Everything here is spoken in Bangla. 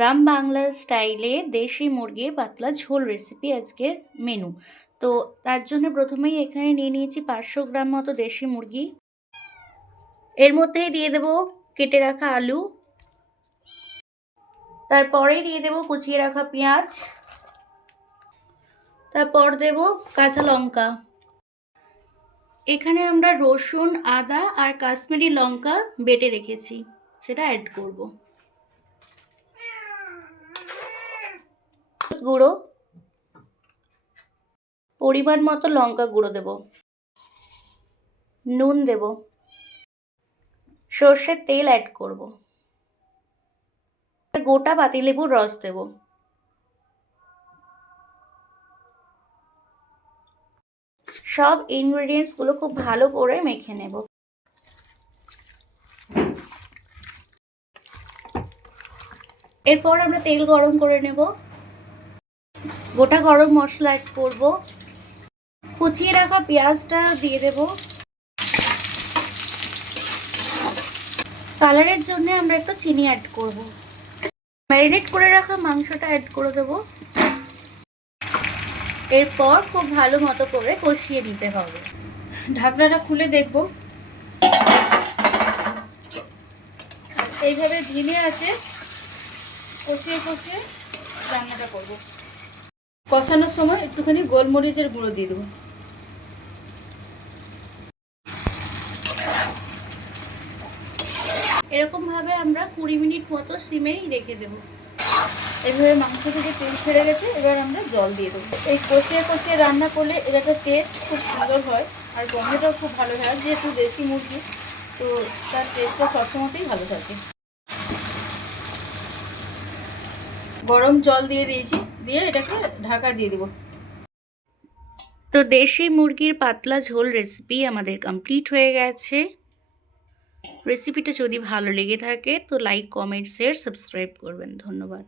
গ্রাম বাংলা স্টাইলে দেশি মুরগির পাতলা ঝোল রেসিপি আজকের মেনু। তো তার জন্য প্রথমেই এখানে নিয়ে নিয়েছি 500 গ্রাম মতো দেশি মুরগি। এর মধ্যেই দিয়ে দেব কেটে রাখা আলু, তারপরেই দিয়ে দেব কুচিয়ে রাখা পেঁয়াজ, তারপর দেব কাঁচা লঙ্কা। এখানে আমরা রসুন, আদা আর কাশ্মীরি লঙ্কা বেটে রেখেছি, সেটা অ্যাড করব। গুঁড়ো, পরিমাণ মতো লঙ্কা গুঁড়ো দেব, নুন দেব, সর্ষের তেল অ্যাড করব, গোটা পাতিলেবুর রস দেব। সব ইনগ্রেডিয়েন্টসগুলো খুব ভালো করে মেখে নেব। এরপর আমরা তেল গরম করে নেব, গোটা গরম মশলা অ্যাড করব, কুচিয়ে রাখা পেঁয়াজটা দিয়ে দেব। কালারের জন্য আমরা একটু চিনি অ্যাড করব। ম্যারিনেট করে রাখা মাংসটা অ্যাড করে দেব। এরপর খুব ভালো মতো করে কষিয়ে নিতে হবে। ঢাকনাটা খুলে দেখব, এইভাবে ধিমে আছে কষিয়ে কষিয়ে রান্নাটা করব। কষানোর সময় একটুখানি গোলমরিচের গুঁড়ো দিয়ে দেবো। এরকম ভাবে আমরা 20 মিনিট মতো সিমেই রেখে দেব। এইভাবে মাংস থেকে তেল ছেড়ে গেছে, এবার আমরা জল দিয়ে দেবো। এই কষিয়ে কষিয়ে রান্না করলে এর একটা টেস্ট খুব সুন্দর হয়, আর গন্ধটাও খুব ভালো হয়। যেহেতু দেশি মুরগি, তো তার টেস্টটা সবসময়তেই ভালো থাকে। গরম জল দিয়ে দিয়েছি, দিয়ে এটাকে ঢাকা দিয়ে দেবো। তো দেশি মুরগির পাতলা ঝোল রেসিপি আমাদের কমপ্লিট হয়ে গেছে। রেসিপিটা যদি ভালো লেগে থাকে তো লাইক, কমেন্ট, শেয়ার, সাবস্ক্রাইব করবেন। ধন্যবাদ।